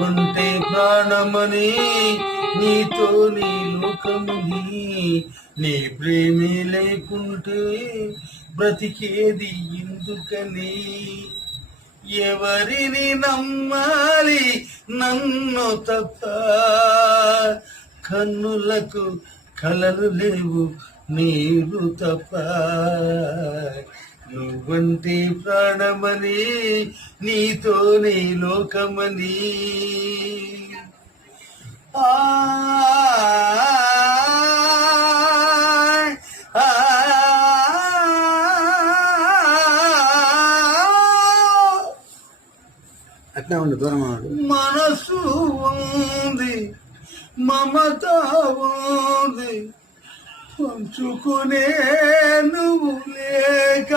ఉంటే ప్రాణమని నీతో నీ లోకమని నీ ప్రేమే లేకుంటే బ్రతికేది ఎందుకని ఎవరిని నమ్మాలి నన్ను తప్ప కన్నులకు కలలు లేవు నీరు తప్ప నువ్వంటే ప్రాణమని నీతో నీ లోకమని అట్లా ఉండు దూరం మనసు ఉంది మమత ఉంది పంచుకునే నువ్వు లేక